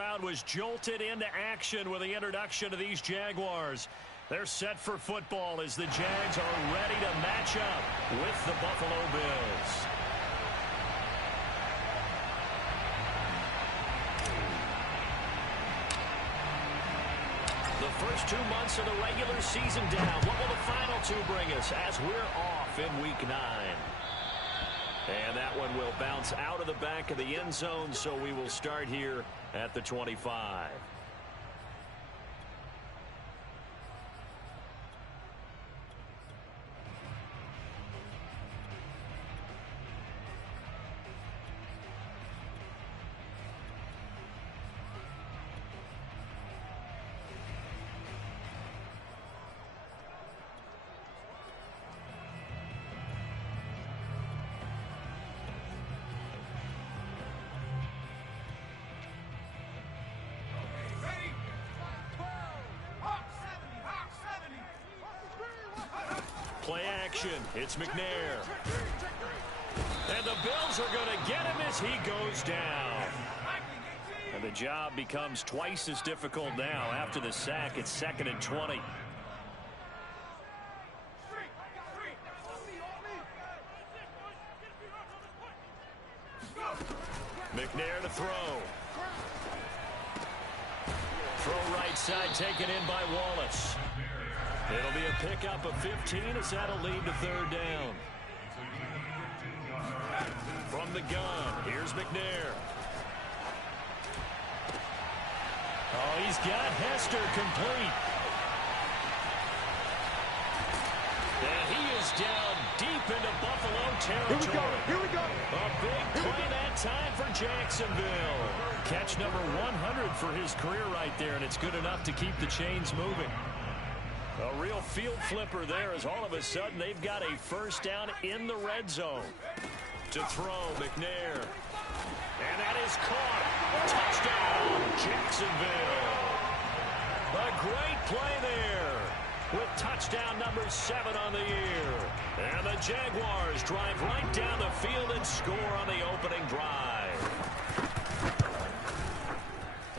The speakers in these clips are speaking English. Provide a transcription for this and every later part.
crowd was jolted into action with the introduction of these Jaguars. They're set for football as the Jags are ready to match up with the Buffalo Bills. The first 2 months of the regular season down. What will the final 2 bring us as we're off in Week 9? And that one will bounce out of the back of the end zone, so we will start here at the 25. Play action. It's McNair. And the Bills are going to get him as he goes down. And the job becomes twice as difficult now. After the sack, it's 2nd and 20. McNair to throw. Throw right side taken in by Wallace. It'll be a pickup of 15 as that'll lead to 3rd down. From the gun, here's McNair. Oh, he's got Hester complete. And he is down deep into Buffalo territory. Here we go. A big play that time for Jacksonville. Catch number 100 for his career right there, and it's good enough to keep the chains moving. A real field flipper there as all of a sudden they've got a first down in the red zone. To throw, McNair. And that is caught. Touchdown, Jacksonville. A great play there with touchdown number 7 on the year. And the Jaguars drive right down the field and score on the opening drive.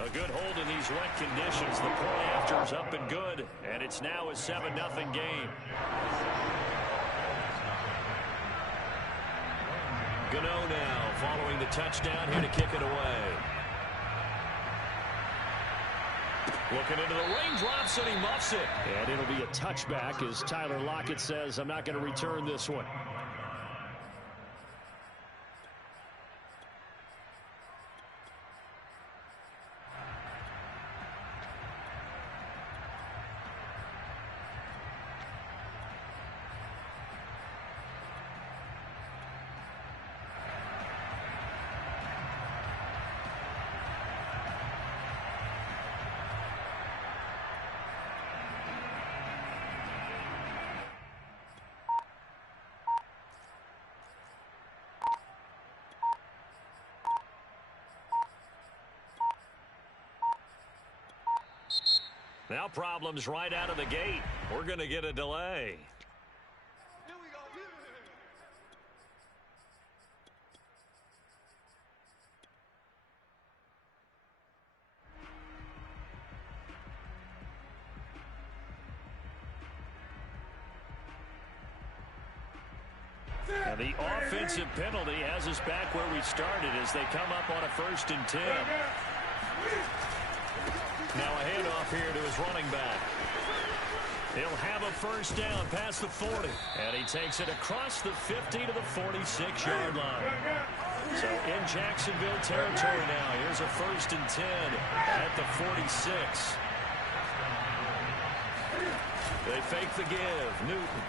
A good hold in these wet conditions. The point after is up and good, and it's now a 7-0 game. Gano now following the touchdown here to kick it away. Looking into the raindrops, and he muffs it. And it'll be a touchback as Tyler Lockett says, I'm not going to return this one. Now problems right out of the gate. We're going to get a delay. Here we go. And the offensive penalty has us back where we started as they come up on a 1st and 10. Now a handoff here to his running back. He'll have a first down past the 40. And he takes it across the 50 to the 46-yard line. So in Jacksonville territory now. Here's a 1st and 10 at the 46. They fake the give. Newton.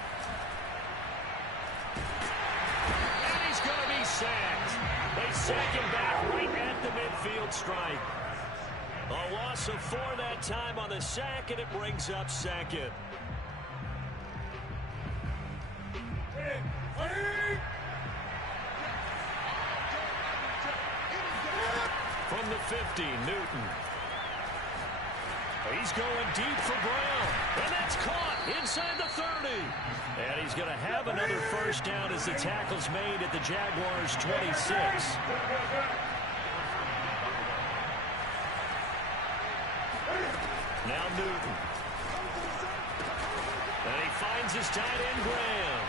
And he's going to be sacked. They sack him back right at the midfield stripe. A loss of 4 that time on the sack, and it brings up 2nd. From the 50, Newton. He's going deep for Brown, and that's caught inside the 30. And he's going to have another first down as the tackle's made at the Jaguars' 26. Now Newton. And he finds his tight end, Graham.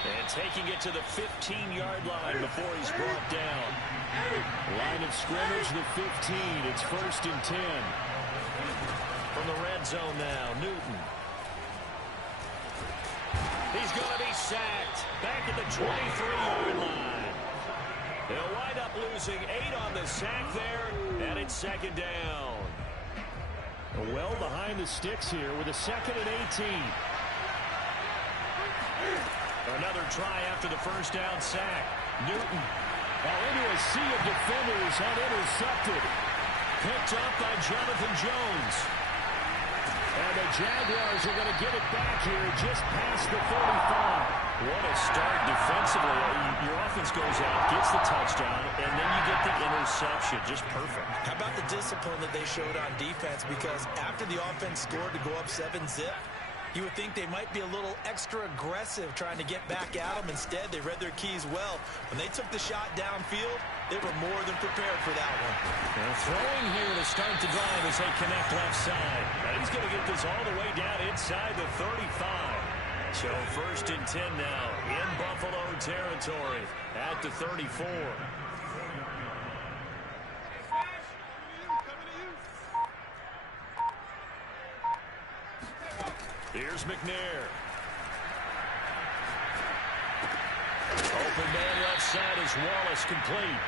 And taking it to the 15-yard line before he's brought down. Line of scrimmage, the 15. It's 1st and 10. From the red zone now, Newton. He's going to be sacked. Back at the 23-yard line. They'll wind up losing 8 on the sack there, and it's 2nd down. Well behind the sticks here with a 2nd and 18. Another try after the first down sack. Newton into a sea of defenders, unintercepted. Picked up by Jonathan Jones. And the Jaguars are going to get it back here just past the 35. What a start defensively. Your offense goes out, gets the touchdown, and then you get the interception. Just perfect. How about the discipline that they showed on defense? Because after the offense scored to go up 7-zip, you would think they might be a little extra aggressive trying to get back at them. Instead, they read their keys well. When they took the shot downfield, they were more than prepared for that one. And throwing here to start the drive as they connect left side. And he's going to get this all the way down inside the 35. So 1st and 10 now in Buffalo territory at the 34. Here's McNair. Open man left side is Wallace, complete.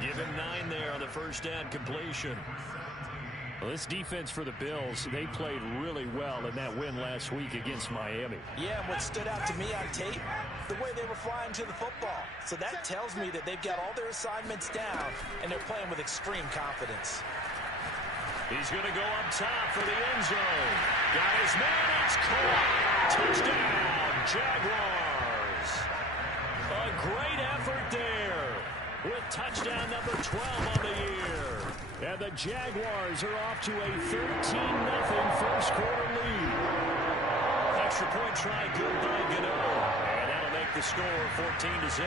Give him 9 there on the first down completion. Well, this defense for the Bills, they played really well in that win last week against Miami. Yeah, and what stood out to me on tape, the way they were flying to the football. So that tells me that they've got all their assignments down, and they're playing with extreme confidence. He's going to go up top for the end zone. Got his man, it's caught. Touchdown, Jaguars. A great effort there with touchdown number 12 on the year. And the Jaguars are off to a 13-0 first quarter lead. Extra point try good by Gano. And that'll make the score 14-0.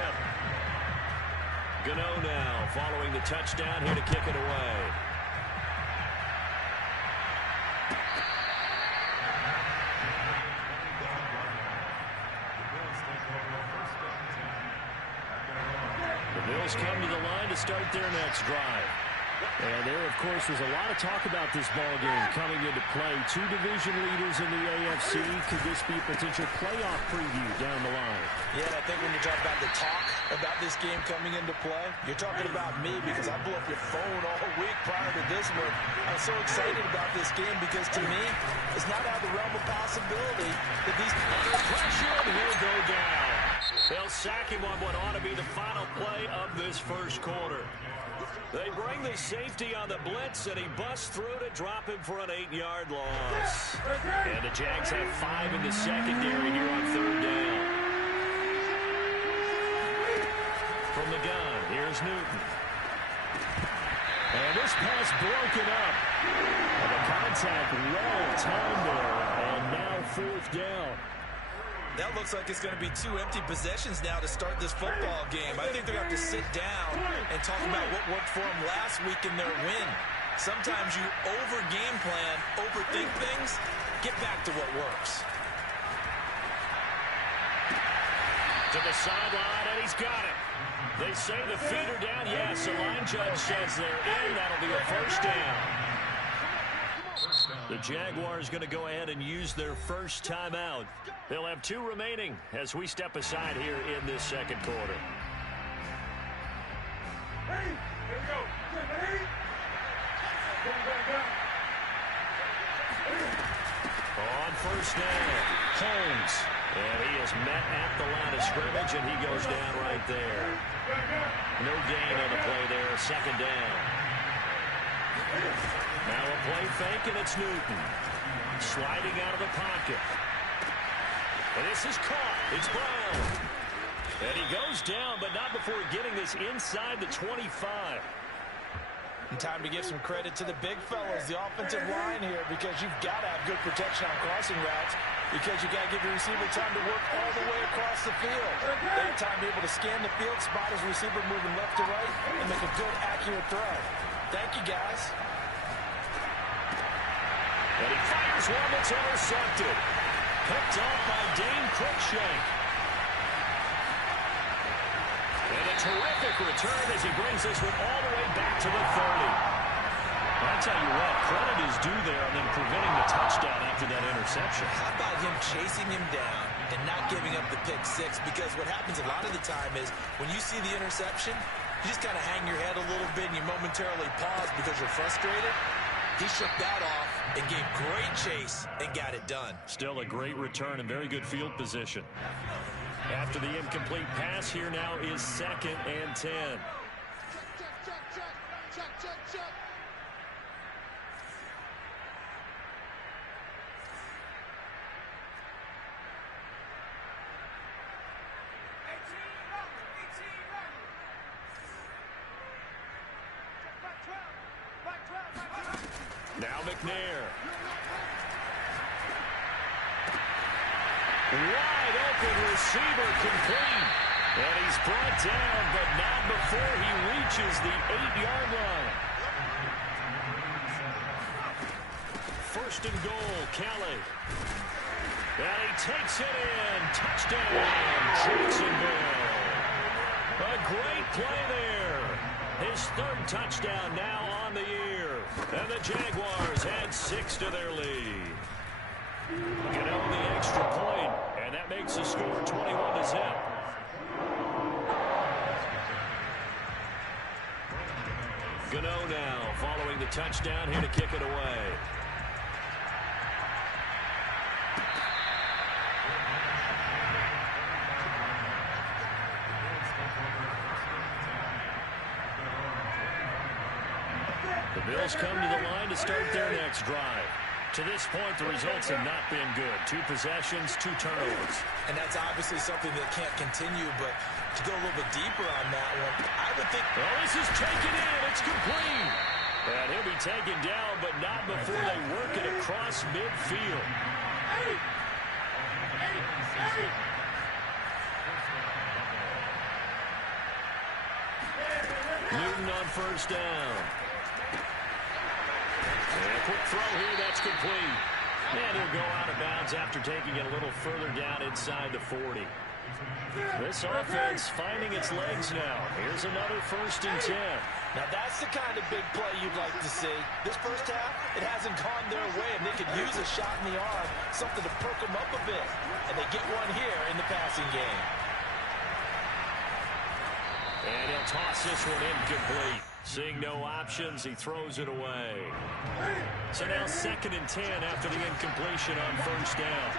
Gano now following the touchdown here to kick it away. Bills come to the line to start their next drive. And there, of course, was a lot of talk about this ball game coming into play. 2 division leaders in the AFC. Could this be a potential playoff preview down the line? Yeah, and I think when you talk about the talk about this game coming into play, you're talking about me because I blew up your phone all week prior to this one. I'm so excited about this game because, to me, it's not out of the realm of possibility that these under pressure and he'll go down. They'll sack him on what ought to be the final play of this first quarter. They bring the safety on the blitz, and he busts through to drop him for an 8-yard loss. And the Jags have 5 in the secondary here on 3rd down. From the gun, here's Newton. And this pass broken up. And the contact well timed there, and now 4th down. That looks like it's going to be 2 empty possessions now to start this football game. I think they're going to have to sit down and talk about what worked for them last week in their win. Sometimes you over-game plan, overthink things, get back to what works. To the sideline, and he's got it. They say the feet are down. Yes, the line judge says they're in. That'll be a first down. The Jaguars going to go ahead and use their first timeout. They'll have 2 remaining as we step aside here in this second quarter. Hey, here we go. Hey. On first down, Holmes. And he is met at the line of scrimmage, and he goes down right there. No gain on the play there, 2nd down. Now a play fake, and it's Newton. Sliding out of the pocket. And this is caught. It's Brown. And he goes down, but not before getting this inside the 25. And time to give some credit to the big fellas, the offensive line here, because you've got to have good protection on crossing routes, because you got to give your receiver time to work all the way across the field. They have time to be able to scan the field, spot his receiver moving left to right, and make a good, accurate throw. Thank you, guys. And he Here's one that's intercepted. Picked off by Dane Cruikshank. And a terrific return as he brings this one all the way back to the 30. I'll tell you what, credit is due there on them preventing the touchdown after that interception. How about him chasing him down and not giving up the pick six? Because what happens a lot of the time is when you see the interception, you just kind of hang your head a little bit and you momentarily pause because you're frustrated. He shook that off and gave great chase and got it done. Still a great return and very good field position. After the incomplete pass, here now is 2nd and 10. Check. Now McNair. Wide open receiver complete. And he's brought down, but not before he reaches the 8-yard line. 1st and goal, Kelly. And he takes it in. Touchdown, Jacksonville. A great play there. His 3rd touchdown now on the year. And the Jaguars add 6 to their lead. Get on the extra point, and that makes the score 21-0. Gano now following the touchdown, here to kick it away. The Bills come to the line to start their next drive. To this point, the results have not been good. 2 possessions, 2 turnovers. And that's obviously something that can't continue, but to go a little bit deeper on that one, I would think... Well, this is taken in. It's complete. And he'll be taken down, but not before they work it across midfield. Newton on 1st down. And a quick throw here, that's complete. And he'll go out of bounds after taking it a little further down inside the 40. This offense finding its legs now. Here's another 1st and 10. Now that's the kind of big play you'd like to see. This first half, it hasn't gone their way, and they could use a shot in the arm, something to perk them up a bit. And they get one here in the passing game. And he'll toss this one incomplete. Seeing no options, he throws it away. So now 2nd and 10 after the incompletion on 1st down.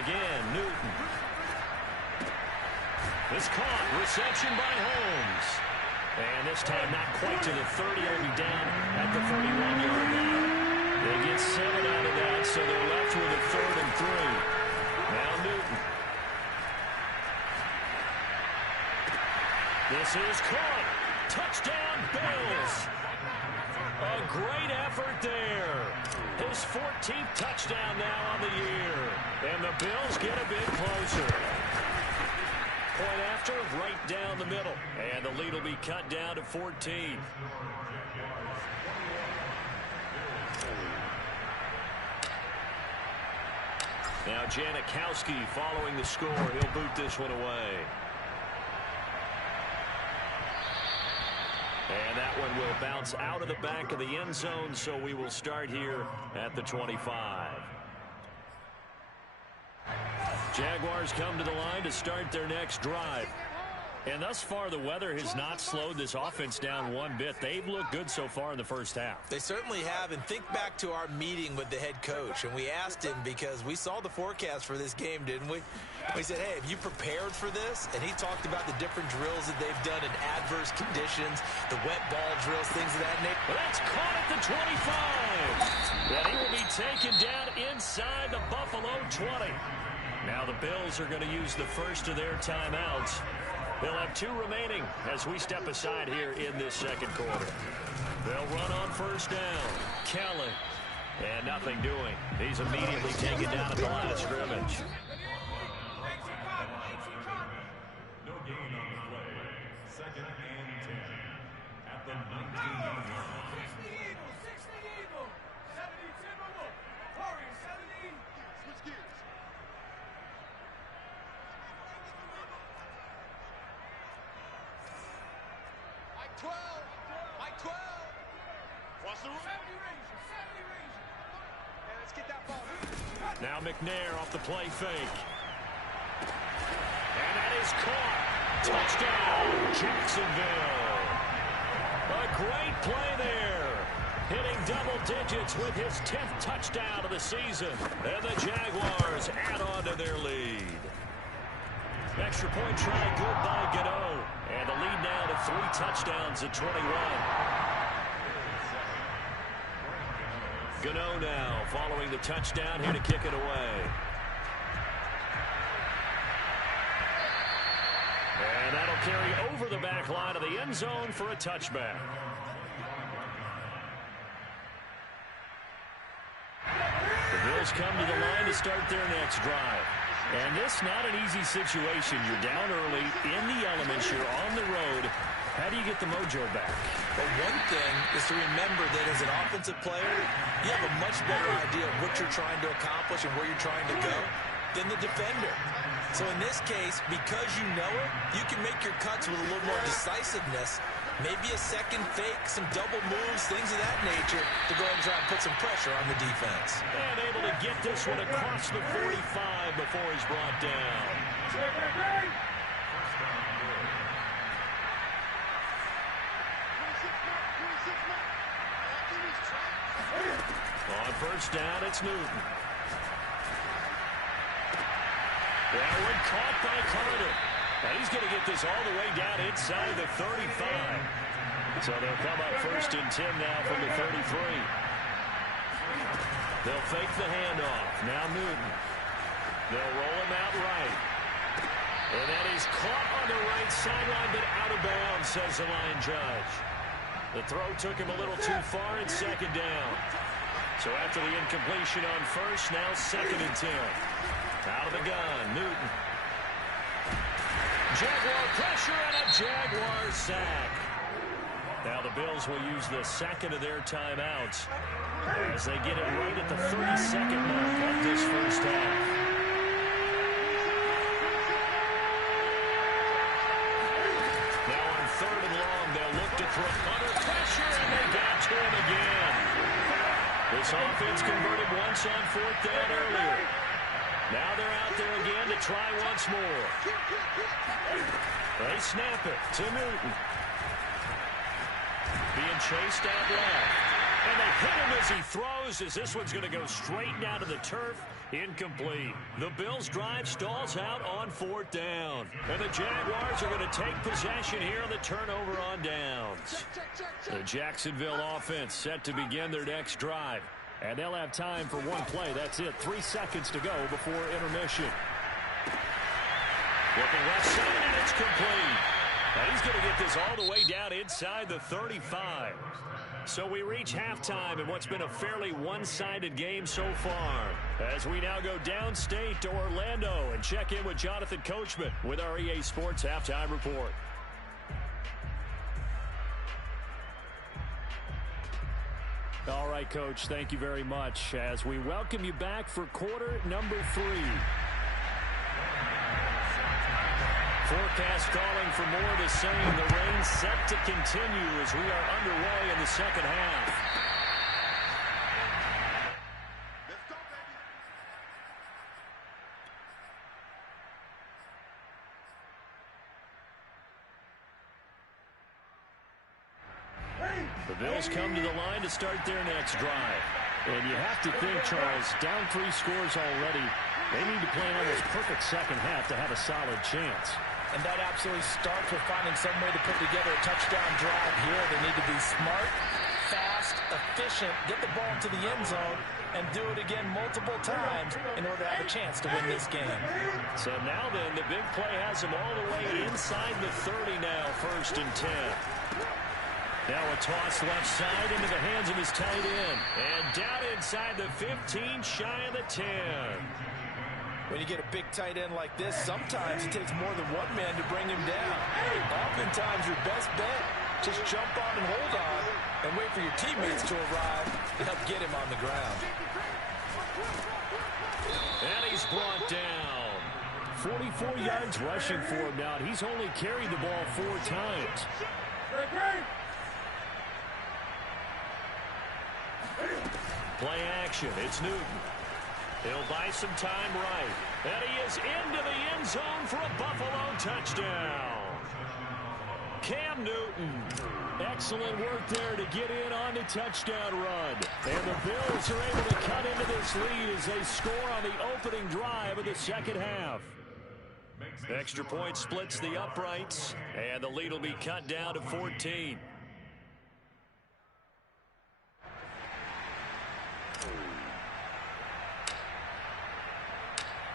Again, Newton. This caught. Reception by Holmes. And this time not quite to the 30. He'll be down at the 31-yard line. They get 7 out of that, so they're left with a 3rd and 3. Now Newton. This is caught. Touchdown, Bills. A great effort there. His 14th touchdown now on the year. And the Bills get a bit closer. Point after, right down the middle. And the lead will be cut down to 14. Now Janikowski following the score. He'll boot this one away. And that one will bounce out of the back of the end zone, so we will start here at the 25. Jaguars come to the line to start their next drive. And thus far, the weather has not slowed this offense down one bit. They've looked good so far in the first half. They certainly have. And think back to our meeting with the head coach. And we asked him because we saw the forecast for this game, didn't we? We said, hey, have you prepared for this? And he talked about the different drills that they've done in adverse conditions, the wet ball drills, things of that nature. But that's caught at the 25. And he will be taken down inside the Buffalo 20. Now the Bills are going to use the first of their timeouts. They'll have 2 remaining as we step aside here in this second quarter. They'll run on 1st down. Kelly. And nothing doing. He's immediately taken down at the line of scrimmage. No gain on the play. 2nd and 10 at the 19-yard line. Now McNair off the play fake. And that is caught. Touchdown, Jacksonville. A great play there. Hitting double digits with his 10th touchdown of the season. And the Jaguars add on to their lead. Extra point try good by Gano. And the lead now to 3 touchdowns at 21. Gano now following the touchdown here to kick it away. And that'll carry over the back line of the end zone for a touchback. The Bills come to the line to start their next drive. And this not an easy situation. You're down early, in the elements, you're on the road. How do you get the mojo back? Well, one thing is to remember that as an offensive player, you have a much better idea of what you're trying to accomplish and where you're trying to go than the defender. So in this case, because you know it, you can make your cuts with a little more decisiveness. Maybe a second fake, some double moves, things of that nature to go ahead and try and put some pressure on the defense. And able to get this one across the 45 before he's brought down. On first down, it's Newton. That one caught by Carter. And he's going to get this all the way down inside the 35. So they'll come up first and 10 now from the 33. They'll fake the handoff. Now Newton. They'll roll him out right. And that is caught on the right sideline, but out of bounds, says the line judge. The throw took him a little too far in second down. So after the incompletion on first, now second and 10. Out of the gun, Newton. Jaguar pressure and a Jaguar sack. Now the Bills will use the second of their timeouts as they get it right at the 32nd mark of this first half. Now on third and long, they'll look to throw under pressure, and they got to him again. This offense converted once on fourth down earlier. Now they're out there again to try once more. They snap it to Newton. Being chased out left. And they hit him as he throws, as this one's going to go straight down to the turf. Incomplete. The Bills' drive stalls out on fourth down. And the Jaguars are going to take possession here on the turnover on downs. The Jacksonville offense set to begin their next drive. And they'll have time for one play. That's it. 3 seconds to go before intermission. Looking left side, and it's complete. And he's going to get this all the way down inside the 35. So we reach halftime in what's been a fairly one-sided game so far. As we now go downstate to Orlando and check in with Jonathan Coachman with our EA Sports Halftime Report. All right, Coach, thank you very much as we welcome you back for quarter number 3. Forecast calling for more of the same. The rain set to continue as we are underway in the second half. The Bills come to the line to start their next drive. And you have to think, Charles, down 3 scores already. They need to play an almost perfect second half to have a solid chance. And that absolutely starts with finding some way to put together a touchdown drive here. They need to be smart, fast, efficient, get the ball to the end zone, and do it again multiple times in order to have a chance to win this game. So now then, the big play has them all the way inside the 30 now, first and 10. Now a toss left side into the hands of his tight end. And down inside the 15, shy of the 10. When you get a big tight end like this, sometimes it takes more than one man to bring him down. Oftentimes, your best bet, just jump on and hold on and wait for your teammates to arrive to help get him on the ground. And he's brought down. 44 yards rushing for him now. He's only carried the ball 4 times. Play action. It's Newton. He'll buy some time right. And he is into the end zone for a Buffalo touchdown. Cam Newton. Excellent work there to get in on the touchdown run. And the Bills are able to cut into this lead as they score on the opening drive of the second half. Extra point splits the uprights, and the lead will be cut down to 14.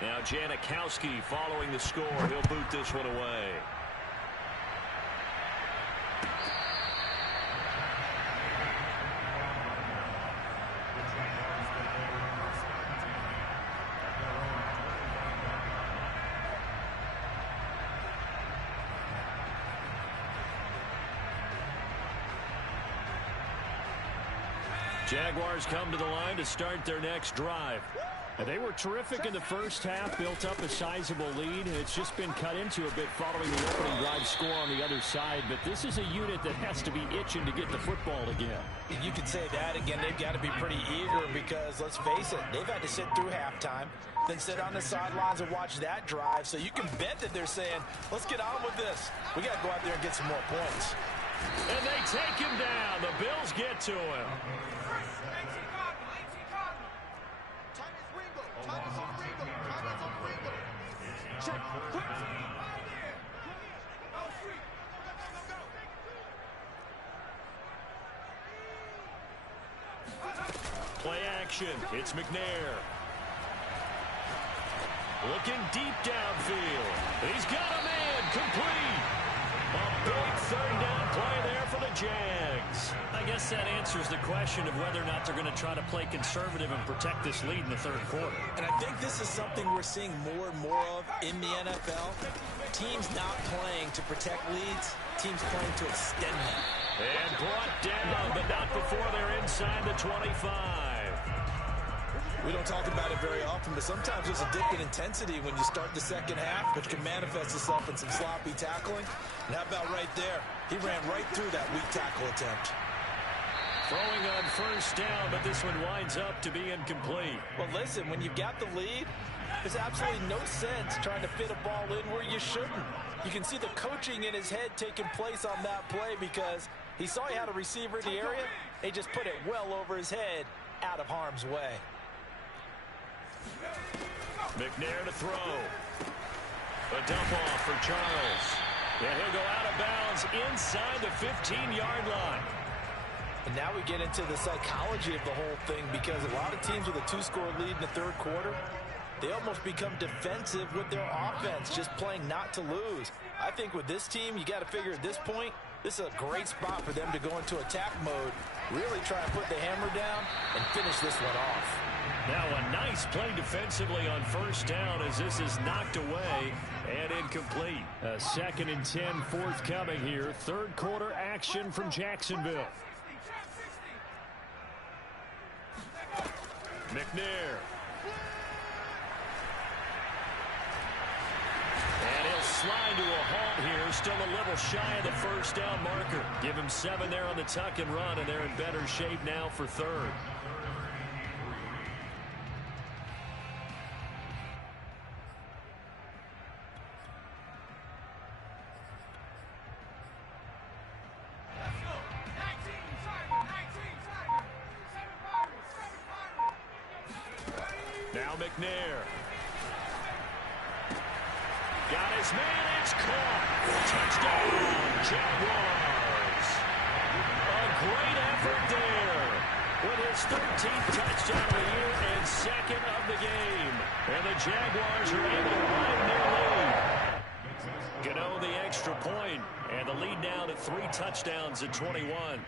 Now Janikowski following the score. He'll boot this one away. Jaguars come to the line to start their next drive. They were terrific in the first half, built up a sizable lead, and it's just been cut into a bit following the opening drive score on the other side. But this is a unit that has to be itching to get the football again. You could say that again. They've got to be pretty eager because, let's face it, they've had to sit through halftime, then sit on the sidelines and watch that drive. So you can bet that they're saying, let's get on with this. We got to go out there and get some more points. And they take him down. The Bills get to him. Play action. It's McNair. Looking deep downfield. He's got a man. Complete. A big third down play there for the Jags. I guess that answers the question of whether or not they're going to try to play conservative and protect this lead in the third quarter. And I think this is something we're seeing more and more of in the NFL. Teams not playing to protect leads, teams playing to extend them. And brought down, but not before they're inside the 25. We don't talk about it very often, but sometimes there's a dip in intensity when you start the second half, which can manifest itself in some sloppy tackling. And how about right there? He ran right through that weak tackle attempt. Throwing on first down, but this one winds up to be incomplete. Well, listen, when you've got the lead, there's absolutely no sense trying to fit a ball in where you shouldn't. You can see the coaching in his head taking place on that play because he saw he had a receiver in the area. They just put it well over his head, out of harm's way. McNair to throw. A dump off for Charles. And he'll go out of bounds inside the 15-yard line. And now we get into the psychology of the whole thing because a lot of teams with a two-score lead in the third quarter, they almost become defensive with their offense, just playing not to lose. I think with this team, you got to figure at this point, this is a great spot for them to go into attack mode, really try and put the hammer down and finish this one off. Now a nice play defensively on first down as this is knocked away and incomplete. A 2nd and 10 forthcoming here. Third quarter action from Jacksonville. McNair. And he'll slide to a halt here. Still a little shy of the first down marker. Give him 7 there on the tuck and run, and they're in better shape now for third. Now McNair. Got his man. It's caught. Touchdown, Jaguars. A great effort there with his 13th touchdown of the year and 2nd of the game. And the Jaguars are able to widen their lead. Gano the extra point, and the lead now to 3 touchdowns at 21.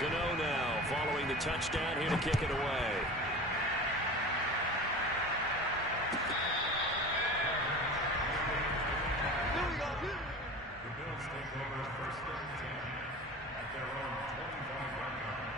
Gano now following the touchdown here to kick it away. The Bills take over first and 10 at their own 25-yard line.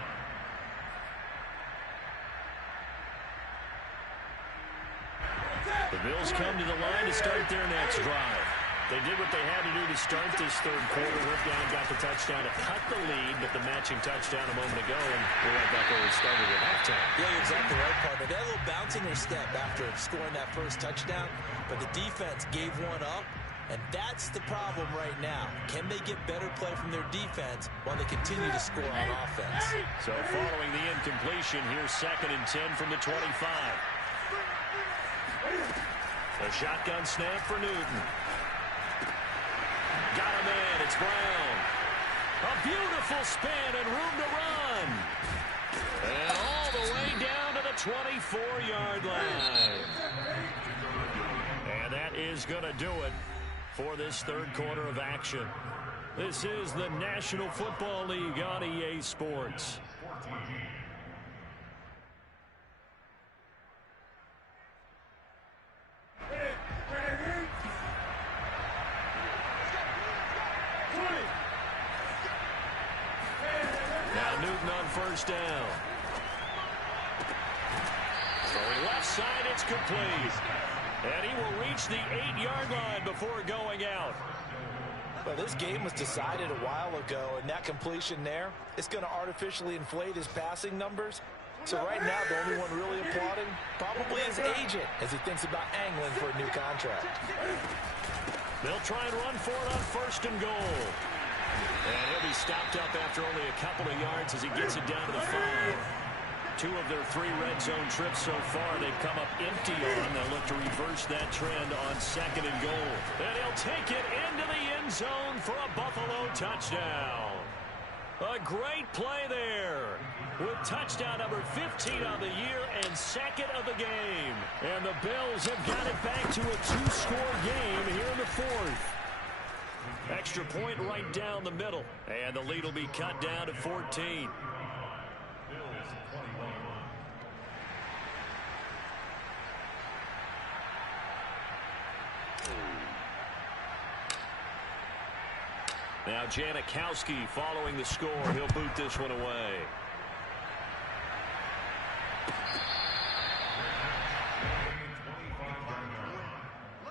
The Bills come to the line to start their next drive. They did what they had to do to start this third quarter. Went down and got the touchdown to cut the lead, but the matching touchdown a moment ago, and we're right back where we started at halftime. Yeah, you're exactly right, partner. They had a little bounce in their step after scoring that first touchdown, but the defense gave one up, and that's the problem right now. Can they get better play from their defense while they continue to score on offense? So following the incompletion, here's 2nd and 10 from the 25. A shotgun snap for Newton. Got him in. It's Brown. A beautiful spin and room to run. And all the way down to the 24-yard line. And that is going to do it for this third quarter of action. This is the National Football League on EA Sports. Now Newton on first down. Throwing left side, it's complete. And he will reach the 8-yard line before going out. Well, this game was decided a while ago, and that completion there is going to artificially inflate his passing numbers. So right now, the only one really applauding probably his agent as he thinks about angling for a new contract. They'll try and run for it on 1st and goal. And he'll be stopped up after only a couple of yards as he gets it down to the 5. 2 of their 3 red zone trips so far, they've come up empty on. They'll look to reverse that trend on 2nd and goal. And he'll take it into the end zone for a Buffalo touchdown. A great play there with touchdown number 15 on the year and 2nd of the game. And the Bills have got it back to a 2-score game here in the 4th. Extra point right down the middle. And the lead will be cut down to 14. Now Janikowski following the score. He'll boot this one away.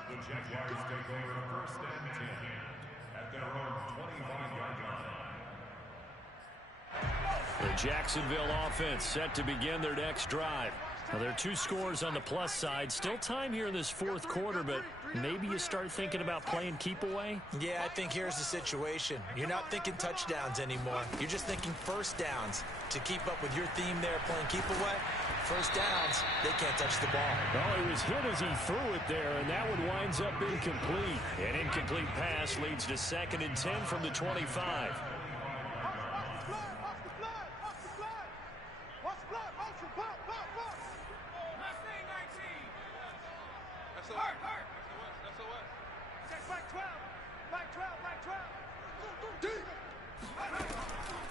The Jaguars take over 1st and 10 at their own 25-yard line. The Jacksonville offense set to begin their next drive. Now, there are 2 scores on the plus side. Still time here in this 4th quarter, but maybe you start thinking about playing keep away? Yeah, I think here's the situation. You're not thinking touchdowns anymore. You're just thinking first downs. To keep up with your theme there, playing keep away, first downs, they can't touch the ball. Well, he was hit as he threw it there, and that one winds up incomplete. An incomplete pass leads to 2nd and 10 from the 25.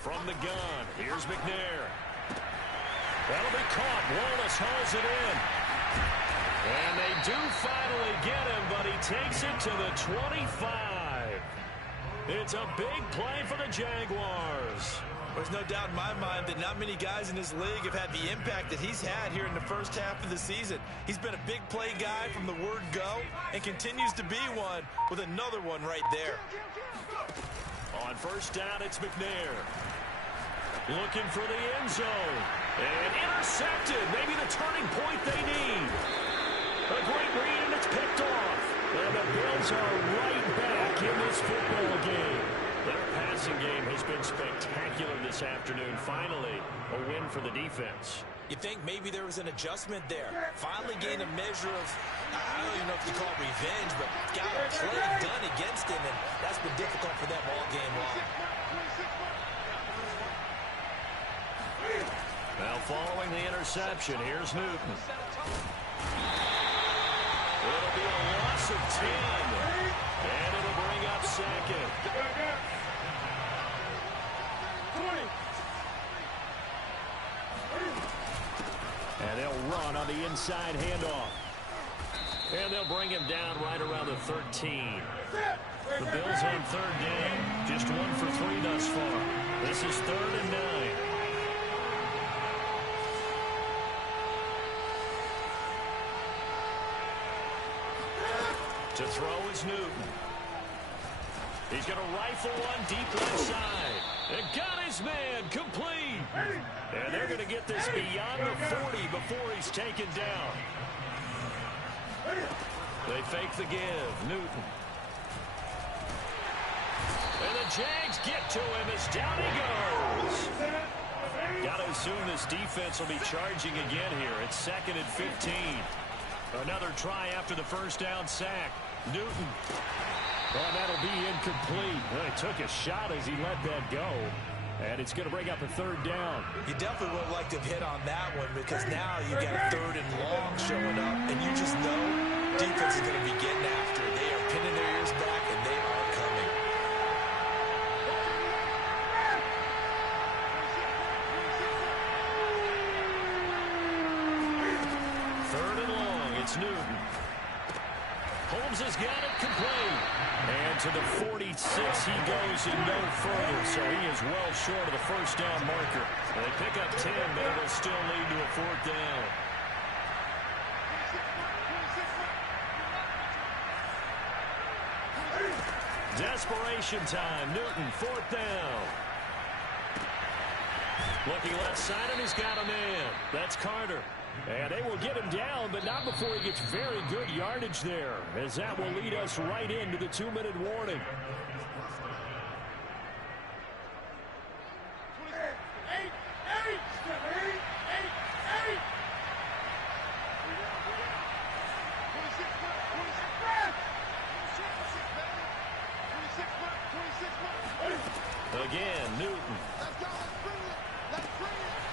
From the gun, here's McNair. That'll be caught. Wallace hauls it in. And they do finally get him, but he takes it to the 25. It's a big play for the Jaguars. There's no doubt in my mind that not many guys in this league have had the impact that he's had here in the first half of the season. He's been a big play guy from the word go and continues to be one with another one right there. On first down, it's McNair. Looking for the end zone. And intercepted. Maybe the turning point they need. A great read, and it's picked off. And the Bills are right back in this football game. Their passing game has been spectacular this afternoon. Finally, a win for the defense. You think maybe there was an adjustment there. Finally gained a measure of, I don't even know if you call it revenge, but got a play done against him, and that's been difficult for them all game long. Now following the interception, here's Newton. It'll be a loss of 10, and it'll bring up 2nd. And they'll run on the inside handoff. And they'll bring him down right around the 13. The Bills on 3rd down. Just 1 for 3 thus far. This is 3rd and 9. To throw is Newton. He's going to rifle one deep left side. And got his man complete. And they're going to get this beyond the 40 before he's taken down. They fake the give. Newton. And the Jags get to him as down he goes. Got to assume this defense will be charging again here. It's 2nd and 15. Another try after the first down sack. Newton. Oh, that'll be incomplete. Well, he took a shot as he let that go. And it's going to bring up a 3rd down. You definitely would like to have hit on that one because now you've got a 3rd and long showing up. And you just know defense is going to be getting after it. They are pinning their ears back, and they are coming. It's Newton. Holmes has got it complete. And to the 46 he goes and no further. So he is well short of the first down marker. They pick up 10, but it'll still lead to a 4th down. Desperation time. Newton, 4th down. Looking left side, and he's got a man. That's Carter. And they will get him down, but not before he gets very good yardage there, as that will lead us right into the 2-minute warning. Again, Newton.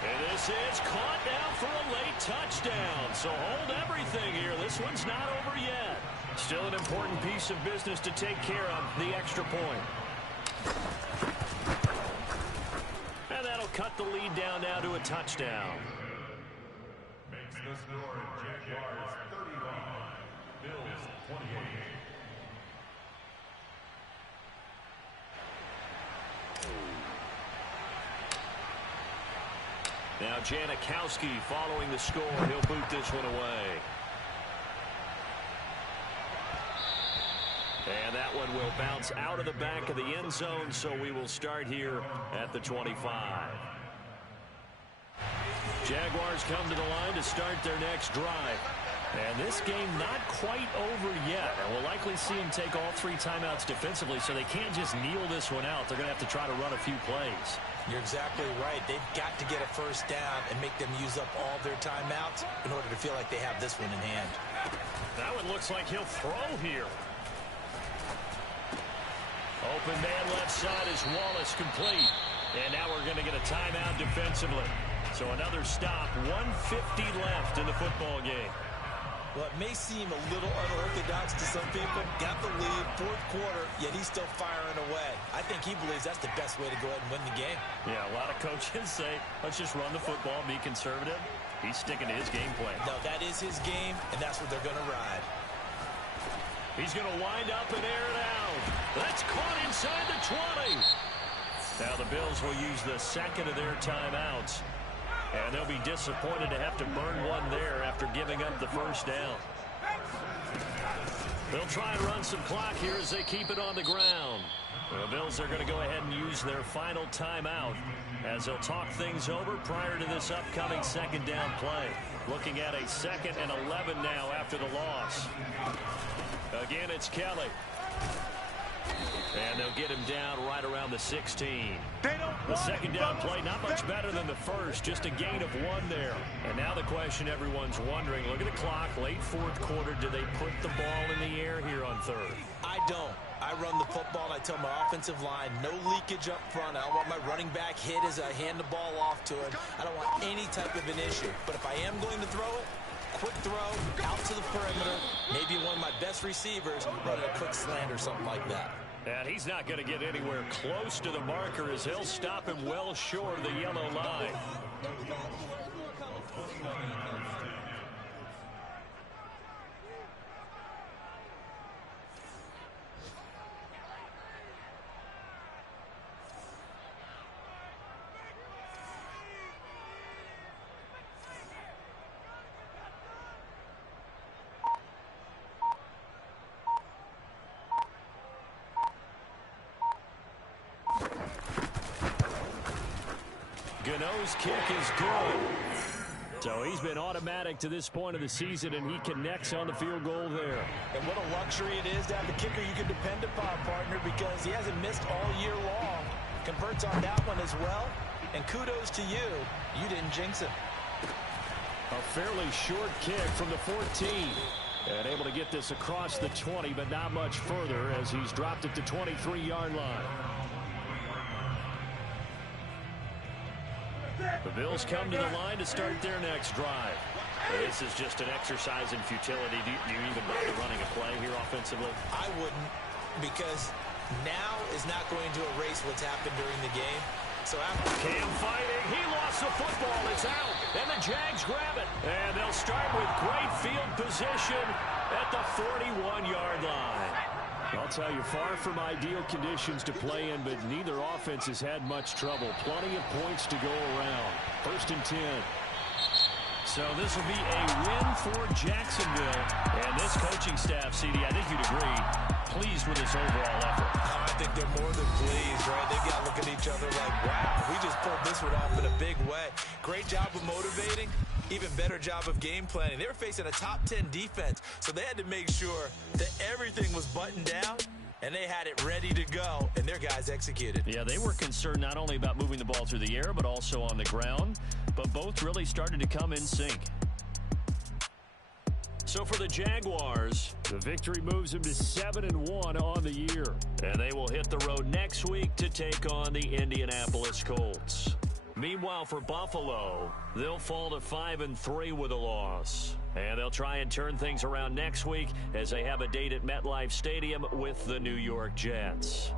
And this is caught down for a late touchdown. So hold everything here. This one's not over yet. Still an important piece of business to take care of, the extra point. And that'll cut the lead down now to a touchdown. Makes the score Jaguars 31, Bills 28. Now Janikowski following the score. He'll boot this one away. And that one will bounce out of the back of the end zone, so we will start here at the 25. Jaguars come to the line to start their next drive. And this game not quite over yet. And we'll likely see them take all 3 timeouts defensively, so they can't just kneel this one out. They're going to have to try to run a few plays. You're exactly right. They've got to get a first down and make them use up all their timeouts in order to feel like they have this one in hand. That one looks like he'll throw here. Open man left side is Wallace complete. And now we're going to get a timeout defensively. So another stop, 1:50 left in the football game. Well, it may seem a little unorthodox to some people. Got the lead, 4th quarter, yet he's still firing away. I think he believes that's the best way to go ahead and win the game. Yeah, a lot of coaches say, let's just run the football, be conservative. He's sticking to his game plan. No, that is his game, and that's what they're going to ride. He's going to wind up and air it out. That's caught inside the 20. Now the Bills will use the 2nd of their timeouts. And they'll be disappointed to have to burn one there after giving up the first down. They'll try and run some clock here as they keep it on the ground. The Bills are going to go ahead and use their final timeout as they'll talk things over prior to this upcoming 2nd down play. Looking at a 2nd and 11 now after the loss. Again, it's Kelly. And they'll get him down right around the 16. The 2nd down play, not much better than the first, just a gain of 1 there. And now the question everyone's wondering, look at the clock, late 4th quarter, do they put the ball in the air here on 3rd? I don't. I run the football, and I tell my offensive line, no leakage up front. I don't want my running back hit as I hand the ball off to him. I don't want any type of an issue. But if I am going to throw it, quick throw, out to the perimeter, maybe one of my best receivers running a quick slant or something like that. And he's not going to get anywhere close to the marker as he'll stop him well short of the yellow line. nose kick is good. So he's been automatic to this point of the season, and he connects on the field goal there. And what a luxury it is to have the kicker you can depend upon, partner, because he hasn't missed all year long. Converts on that one as well. And kudos to you. You didn't jinx him. A fairly short kick from the 14. And able to get this across the 20, but not much further as he's dropped it to 23-yard line. The Bills come to the line to start their next drive. This is just an exercise in futility. Do you even bother running a play here offensively? I wouldn't, because now is not going to erase what's happened during the game. So after Cam fighting, he lost the football. It's out, and the Jags grab it. And they'll start with great field position at the 41-yard line. I'll tell you, far from ideal conditions to play in, but neither offense has had much trouble. Plenty of points to go around. 1st and 10. So this will be a win for Jacksonville. And this coaching staff, CD, I think you'd agree, pleased with this overall effort. I think they're more than pleased, right? They've got to look at each other like, wow, we just pulled this one off in a big way. Great job of motivating. Even better job of game planning. They were facing a top 10 defense, so they had to make sure that everything was buttoned down, and they had it ready to go, and their guys executed. Yeah, they were concerned not only about moving the ball through the air, but also on the ground, but both really started to come in sync. So for the Jaguars, the victory moves them to 7-1 on the year, and they will hit the road next week to take on the Indianapolis Colts. Meanwhile, for Buffalo, they'll fall to 5-3 with a loss. And they'll try and turn things around next week as they have a date at MetLife Stadium with the New York Jets.